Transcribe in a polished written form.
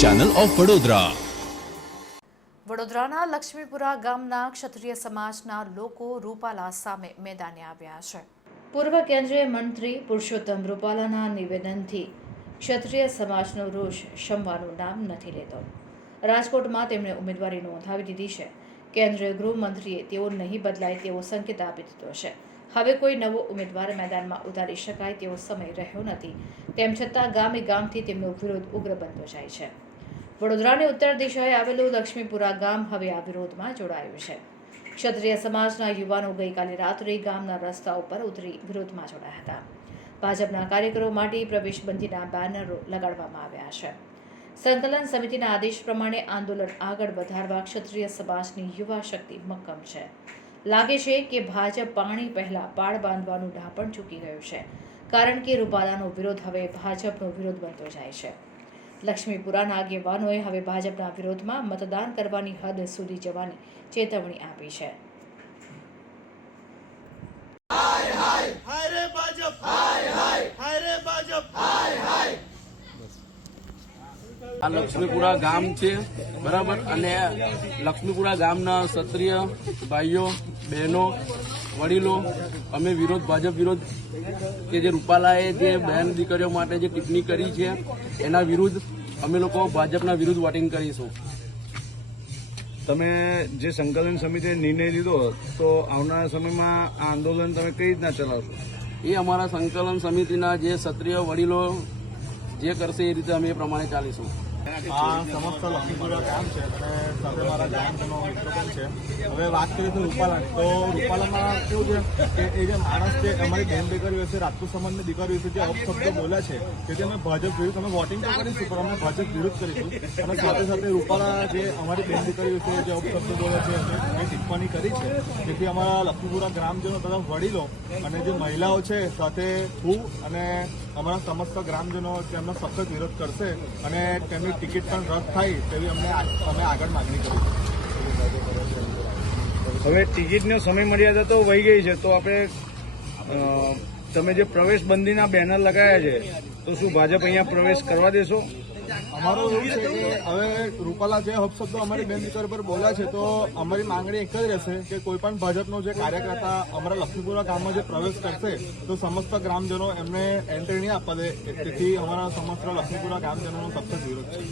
Channel of Vadodara. વડોદરાના લક્ષ્મીપુરા ગામના ક્ષત્રિય સમાજના લોકો રૂપાલા સામે મેદાને આવ્યા છે. પૂર્વ કેન્દ્રીય મંત્રી પુરુષોત્તમ રૂપાલાના નિવેદનથી ક્ષત્રિય સમાજનો રોષ શમવાનું નામ નથી લેતો. રાજકોટમાં તેમણે ઉમેદવારી નોંધાવી દીધી છે. કેન્દ્રીય ગૃહમંત્રીએ તેઓ નહીં બદલાય તેવો સંકેત આપી દીધો છે. હવે કોઈ નવો ઉમેદવાર મેદાનમાં ઉતારી શકાય તેવો સમય રહ્યો નથી. તેમ છતાં ગામે ગામથી તેમનો વિરોધ ઉગ્ર બનતો જાય છે. વડોદરાની ઉત્તર દિશાએ આવેલું લક્ષ્મીપુરા ગામ હવે આ વિરોધમાં જોડાયું છે. ક્ષત્રિય સમાજના યુવાનો ગઈકાલે રાત્રે ગામના રસ્તા ઉપર ઉતરી વિરોધમાં જોડાયા હતા. ભાજપના કાર્યકરો માટે પ્રવેશબંધીના બેનરો લગાડવામાં આવ્યા છે. સંકલન સમિતિના આદેશ પ્રમાણે આંદોલન આગળ વધારવા ક્ષત્રિય સમાજની યુવા શક્તિ મક્કમ છે. લાગે છે કે ભાજપ પાણી પહેલા પાળ બાંધવાનું ઢાપણ ચૂકી ગયું છે, કારણ કે રૂપાલાનો વિરોધ હવે ભાજપનો વિરોધ બનતો જાય છે. લક્ષ્મીપુરાના આગેવાનોએ હવે ભાજપના વિરોધમાં મતદાન કરવાની હદ સુધી જવાની ચેતવણી આપી છે. આ લક્ષ્મીપુરા ગામ છે, બરાબર, અને લક્ષ્મીપુરા ગામના ક્ષત્રિય ભાઈઓ, બહેનો, વડીલો અમે ભાજપ વિરોધ કે જે રૂપાલાએ જે બહેન દીકરીઓ માટે જે ટિપ્પણી કરી છે એના વિરુદ્ધ અમે લોકો ભાજપના વિરુદ્ધ વોટિંગ કરીશું. તમે જે સંકલન સમિતિએ નિર્ણય લીધો તો આવનારા સમયમાં આ આંદોલન તમે કઈ રીતના ચલાવશો? એ અમારા સંકલન સમિતિના જે ક્ષત્રિય વડીલો જે કરશે એ રીતે અમે એ પ્રમાણે ચાલીશું. આ સમસ્ત લક્ષ્મીપુરા ગામ છે અને સાથે મારા ગામનો મિત્રો પણ છે. હવે વાત કરીએ તો રૂપાલાની, તો રૂપાલામાં કેવું છે કે એ જે માણસ છે, અમારી બહેન દીકરીઓ છે, રાજપૂત સમાજની દીકરીઓ છે, જે અપશબ્દ બોલ્યા છે તેથી અમે ભાજપ વિરુદ્ધ અમે વોટિંગ તો કરીશું, પણ અમે ભાજપ વિરુદ્ધ કરીશું. અને સાથે સાથે રૂપાલા જે અમારી બહેન દીકરીઓ છે, જે અપશબ્દ બોલ્યા છે એ ટિપ્પણી કરી છે, તેથી અમારા લક્ષ્મીપુરા ગ્રામજનો તથા વડીલો અને જે મહિલાઓ છે સાથે હું અને અમારા સમસ્ત ગ્રામજનો તેમનો સખત વિરોધ કરશે અને તેમની ટિકિટ પણ રદ થાય તેવી અમે આગળ માગણી કરીશું. હવે ટિકિટનો સમય મર્યાદા તો વહી ગઈ છે, તો આપણે તમે જે પ્રવેશબંધીના બેનર લગાવ્યા છે તો શું ભાજપ અહીંયા પ્રવેશ કરવા દેશો? અમારો એવું છે કે હવે રૂપાલા જે અપશબ્દો અમારી બેન દીકરી પર બોલ્યા છે તો અમારી માંગણી એક જ રહેશે કે કોઈ પણ ભાજપનો જે કાર્યકર્તા અમારા લક્ષ્મીપુરા ગામમાં જે પ્રવેશ કરશે તો સમસ્ત ગ્રામજનો એમને એન્ટ્રી નહીં આપવા દે, તેથી અમારા સમસ્ત લક્ષ્મીપુરા ગામજનોનો સખત વિરોધ છે.